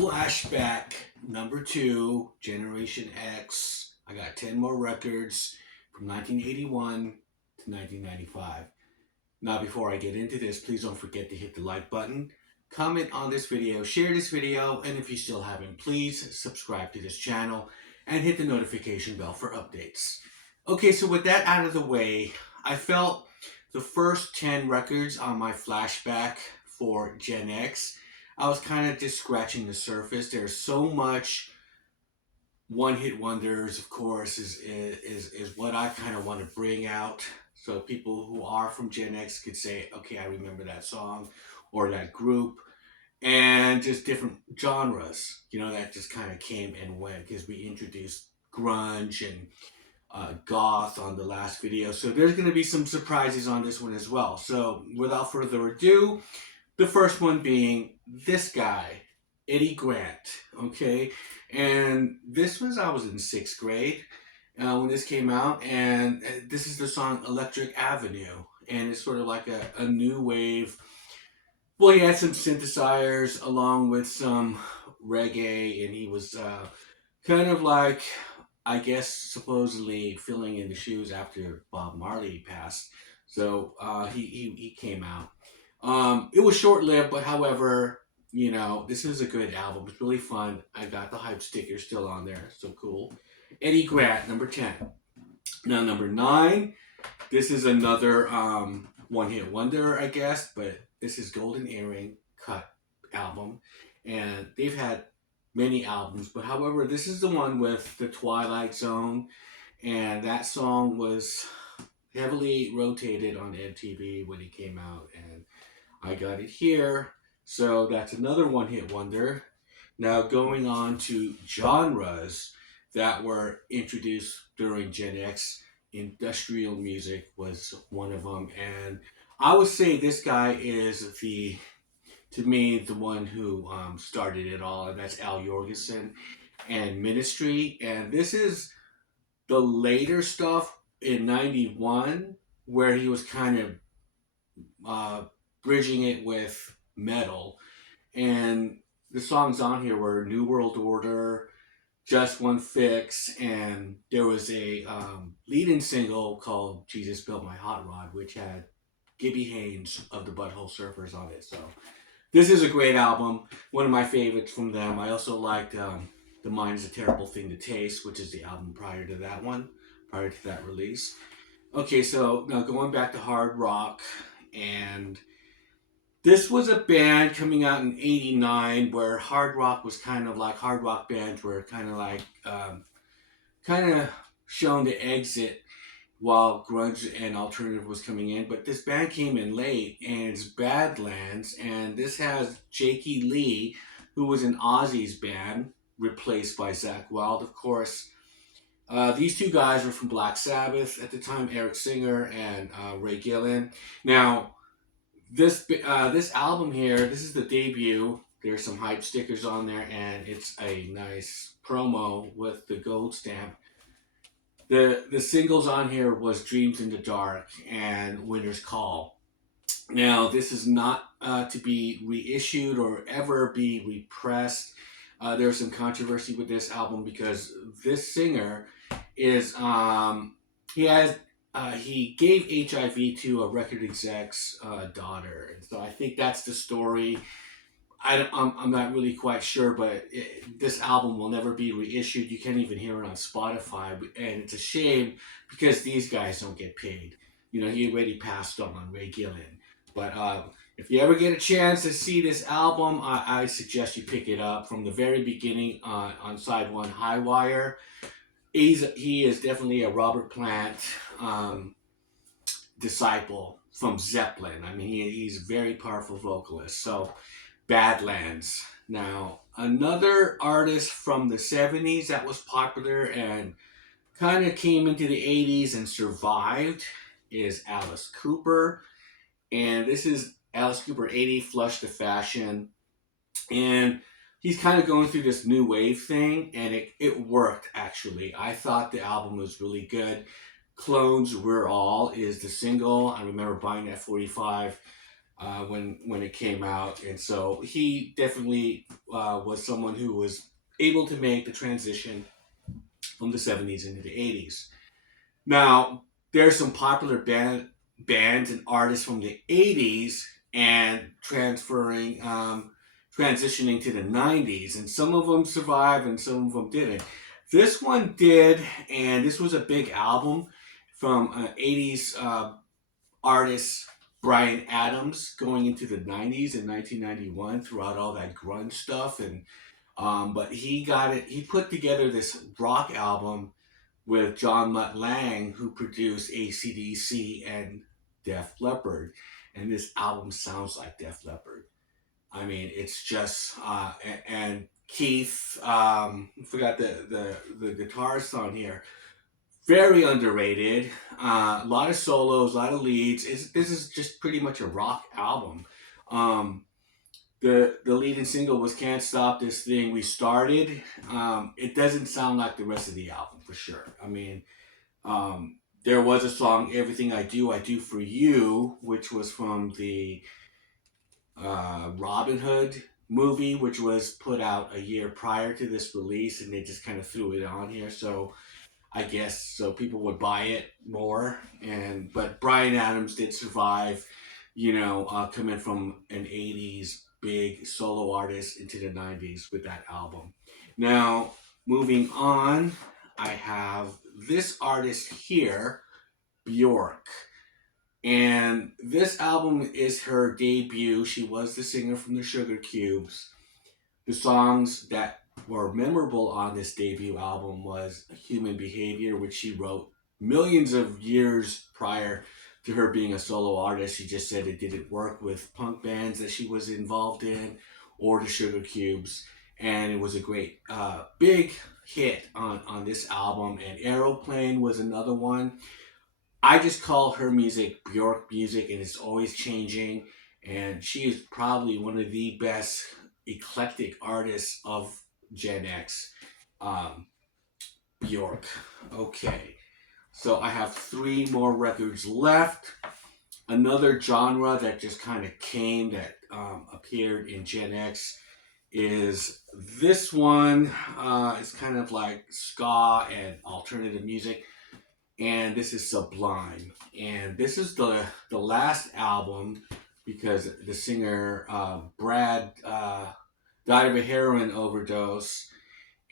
Flashback #2, Generation X. I got 10 more records from 1981 to 1995. Now, before I get into this, please don't forget to hit the like button, comment on this video, share this video, and if you still haven't, please subscribe to this channel and hit the notification bell for updates. Okay, so with that out of the way, I felt the first 10 records on my Flashback for Gen X, I was kind of just scratching the surface. There's so much one-hit wonders, of course, is what I kind of want to bring out. So people who are from Gen X could say, okay, I remember that song or that group, and just different genres, that just kind of came and went because we introduced grunge and goth on the last video. So there's going to be some surprises on this one as well. So without further ado, the first one being this guy, Eddie Grant, okay? And this was, I was in 6th grade when this came out, and this is the song Electric Avenue, and it's sort of like a new wave. Well, he had some synthesizers along with some reggae, and he was kind of like, I guess, supposedly filling in the shoes after Bob Marley passed. So he came out. It was short-lived, but however, this is a good album. It's really fun. I got the hype sticker still on there, so cool. Eddie Grant, number 10. Now, number 9, this is another one-hit wonder, I guess, but this is Golden Earring Cut album, and they've had many albums, but however, this is the one with the Twilight Zone, and that song was heavily rotated on MTV when it came out, and I got it here. So that's another one-hit wonder. Now going on to genres that were introduced during Gen X, industrial music was one of them. And I would say this guy is to me, the one who started it all, and that's Al Jorgensen and Ministry. And this is the later stuff in 91 where he was kind of bridging it with metal, and the songs on here were New World Order, Just One Fix, and there was a lead-in single called Jesus Built My Hot Rod, which had Gibby Haynes of the Butthole Surfers on it. So this is a great album, one of my favorites from them. I also liked The Mind is a Terrible Thing to Taste, which is the album prior to that one, prior to that release. Okay, so now going back to hard rock, and this was a band coming out in '89 where hard rock was kind of like, hard rock bands were kind of like, kind of shown to exit while grunge and alternative was coming in. But this band came in late, and it's Badlands, and this has Jakey Lee, who was in Ozzy's band, replaced by Zakk Wylde, of course. These two guys were from Black Sabbath at the time, Eric Singer and Ray Gillen. Now, this album here, this is the debut. There's some hype stickers on there, and it's a nice promo with the gold stamp. The singles on here was Dreams in the Dark and Winter's Call. Now, this is not to be reissued or ever be repressed. There's some controversy with this album because this singer is, he gave HIV to a record exec's daughter. And so I think that's the story. I'm not really quite sure, but this album will never be reissued. You can't even hear it on Spotify. And it's a shame because these guys don't get paid. He already passed on Ray Gillen. But if you ever get a chance to see this album, I suggest you pick it up from the very beginning on side 1, High Wire. He is definitely a Robert Plant disciple from Zeppelin. I mean, he's a very powerful vocalist. So, Badlands. Now, another artist from the 70s that was popular and kind of came into the 80s and survived is Alice Cooper. And this is Alice Cooper 80, Flush the Fashion. And he's kind of going through this new wave thing, and it worked, actually. I thought the album was really good. Clones We're All is the single. I remember buying that 45. when it came out, and so he definitely was someone who was able to make the transition from the 70s into the 80s. Now, there's some popular bands and artists from the 80s and transitioning to the 90s, and some of them survived and some of them didn't. This one did, and this was a big album from 80s artist Brian Adams going into the 90s in 1991 throughout all that grunge stuff. And but he got it, he put together this rock album with John Mutt Lang, who produced AC/DC and Def Leppard. And this album sounds like Def Leppard. I mean, it's just, and Keith, I forgot the guitarist on here, very underrated. A lot of solos, a lot of leads. This is just pretty much a rock album. Um, the leading single was "Can't Stop This Thing We Started." It doesn't sound like the rest of the album for sure. I mean, there was a song "Everything I Do for You," which was from the Robin Hood movie, which was put out a year prior to this release, and they just kind of threw it on here. So I guess so people would buy it more. And but Brian Adams did survive, coming from an '80s big solo artist into the '90s with that album. Now, moving on, I have this artist here, Bjork. And this album is her debut. She was the singer from the Sugar Cubes. The songs that were memorable on this debut album was Human Behavior, which she wrote millions of years prior to her being a solo artist. She just said it didn't work with punk bands that she was involved in or the Sugar Cubes. And it was a great, big hit on this album. And Aeroplane was another one. I just call her music Bjork music, and it's always changing. And she is probably one of the best eclectic artists of Gen X. Um, Bjork. Okay, so I have three more records left. Another genre that just kind of came that appeared in Gen X is this one. It's kind of like ska and alternative music, and this is Sublime. And this is the last album because the singer Brad died of a heroin overdose,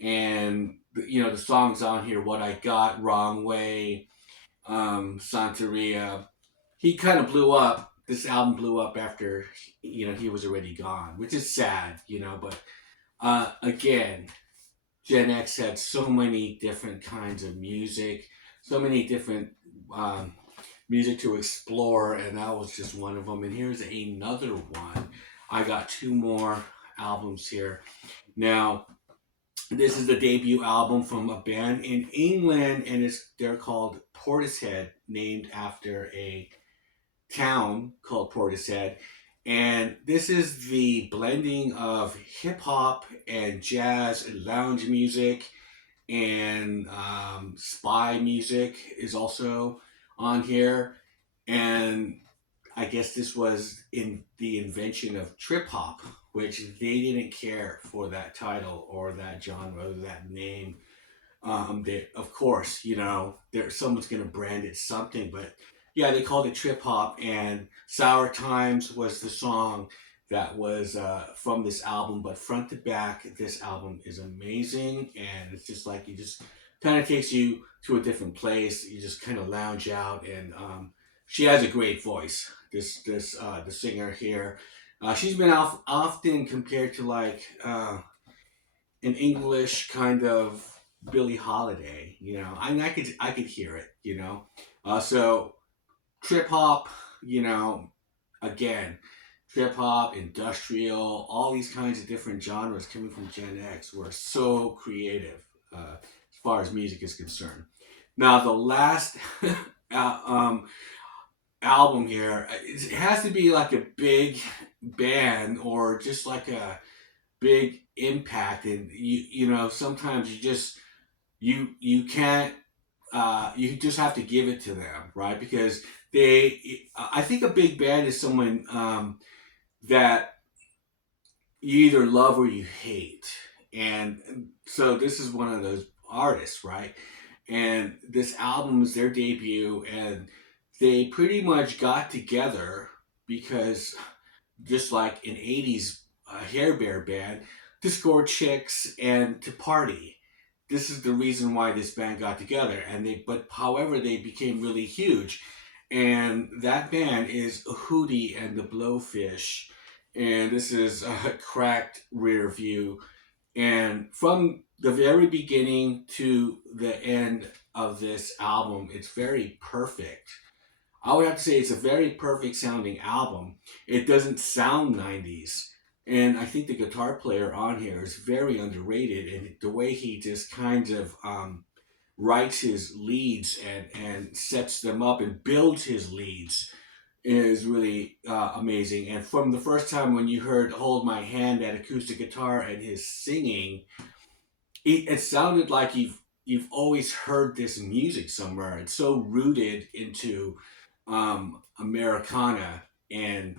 and the songs on here, "What I Got," "Wrong Way," "Santeria." He kind of blew up. This album blew up after he was already gone, which is sad, But again, Gen X had so many different kinds of music, so many different um, music to explore, and that was just one of them. And here's another one. I got two more albums here. Now, this is the debut album from a band in England, and they're called Portishead, named after a town called Portishead. And this is the blending of hip hop and jazz and lounge music, and spy music is also on here. And I guess this was in the invention of trip hop, which they didn't care for that title or that genre or that name. They, of course, there someone's gonna brand it something, but yeah, they called it trip hop. And "Sour Times" was the song that was from this album. But front to back, this album is amazing, and it's just like, you just kind of takes you to a different place. You just kind of lounge out, and she has a great voice. The singer here, she's been often compared to like an English kind of Billie Holiday. I mean, I could hear it. So trip hop. Again, trip hop, industrial, all these kinds of different genres coming from Gen X were so creative as far as music is concerned. Now, the last uh, um, album here, it has to be like a big band or just like a big impact. And sometimes you can't you just have to give it to them, right? Because I think a big band is someone that you either love or you hate. And so this is one of those artists, right? And this album is their debut, and they pretty much got together because just like an 80s hair bear band, to score chicks and to party. This is the reason why this band got together. But however, they became really huge. And that band is Hootie and the Blowfish. And this is a cracked rear view. And from the very beginning to the end of this album, it's very perfect. I would have to say it's a very perfect sounding album. It doesn't sound 90s. And I think the guitar player on here is very underrated. And the way he just kind of writes his leads and sets them up and builds his leads is really amazing. And from the first time when you heard Hold My Hand, that acoustic guitar and his singing, it sounded like you've always heard this music somewhere. It's so rooted into Americana, and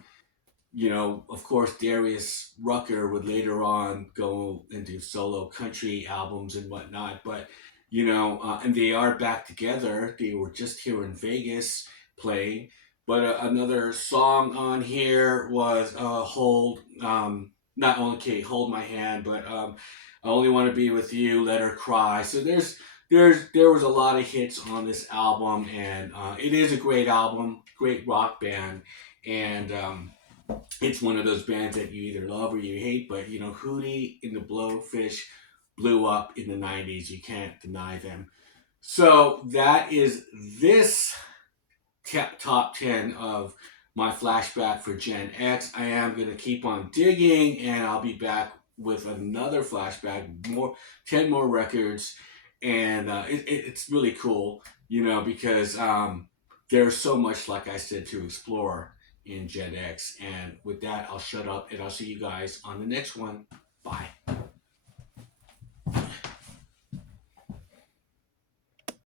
of course, Darius Rucker would later on go into solo country albums and whatnot. But and they are back together. They were just here in Vegas playing. But another song on here was "Hold." Not only okay, "Hold My Hand," but "I Only Want to Be with You," "Let Her Cry." So there was a lot of hits on this album, and it is a great album, great rock band, and it's one of those bands that you either love or you hate. But Hootie and the Blowfish blew up in the '90s. You can't deny them. So that is this top 10 of my flashback for Gen X. I am going to keep on digging, and I'll be back with another flashback, 10 more records, and it's really cool, because there's so much, like I said, to explore in Gen X. And with that, I'll shut up, and I'll see you guys on the next one.